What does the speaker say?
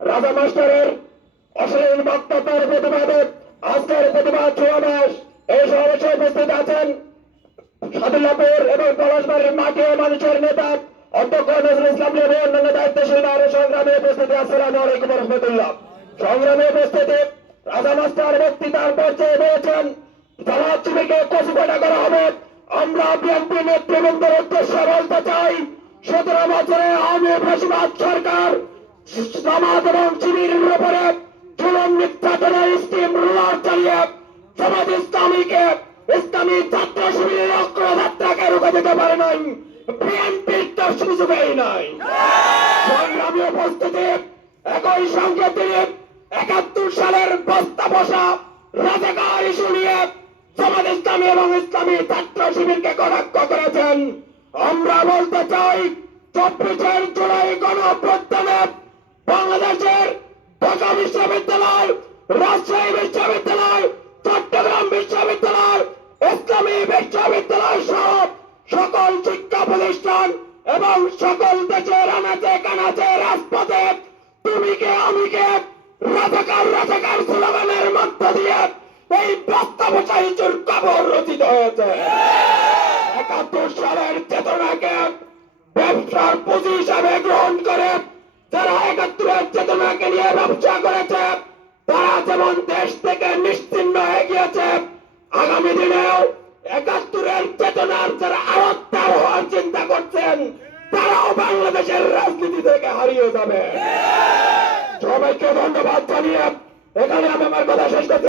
রাজা মাস্টারের অশ্লীল বক্তব্যের প্রতিবাদে আজকের প্রতিবাদ ছোয়া মাস এই সমাবেশে উপস্থিত আছেন সাদুল্লাপুর এবং পলাশবাড়ির ও মানুষের নেতা অধ্যক্ষ নজরুল ইসলাম এবং অন্যান্য দায়িত্বশীল বাইরে সংগ্রামে উপস্থিতি, আসসালাম আলাইকুম রহমতুল্লাহ। সংগ্রামে উপস্থিতি, রাজা মাস্টার বক্তৃতার পর্যায়ে বলেছেন জামাত শিবিরকে কচুকাটা করা হবে। আমরা বিএনপি নেতৃবৃন্দের উদ্দেশ্যে বলতে চাই, সতেরো বছরে আওয়ামী ফাঁসিবাদ সরকার জামাত এবং উপরে নির্যাতনের স্টিম চালিয়ে ইসলামীকে, ইসলামী ছাত্র শিবিরের অগ্রযাত্রাকে রুখে দিতে পারে নাই। বিএনপির তো নাই। সংগ্রামী উপস্থিতি, একই সঙ্গে তিনি একাত্তর সালের বস্তা বসা রাজাকার ইস্যু নিয়ে ইসলামী এবং ইসলামী ছাত্র শিবিরকে কটাক্ষ করেছেন। আমরা বলতে চাই, চব্বিশের জুলাই গণ অভ্যুত্থানে বাংলাদেশের ঢাকা বিশ্ববিদ্যালয়, রাজশাহী বিশ্ববিদ্যালয়, চট্টগ্রাম বিশ্ববিদ্যালয়, ইসলামী বিশ্ববিদ্যালয় সহ সকল শিক্ষা প্রতিষ্ঠান এবং সকল দেশের আনাচে কানাচে রাজপথে তুমি কে, আমি কে, রাজাকার রাজাকার স্লোগানের মধ্য দিয়ে এই বাস্তবতায়ীর কবর রচিত হয়েছে। একাত্তর সালের চেতনাকে ব্যবসার পুঁজি হিসাবে গ্রহণ করে একাত্তরের চেতনাকে নিয়ে ব্যবসা করেছে। তারা যেমন দেশ থেকে নিশ্চিন্ন হয়ে গিয়েছে, আগামী দিনেও একাত্তরের চেতনার যারা আরত্তার হওয়ার চিন্তা করছেন, তারাও বাংলাদেশের রাজনীতি থেকে হারিয়ে যাবে। সবাইকে ধন্যবাদ জানিয়ে এখানে আমি আমার কথা শেষ করছি।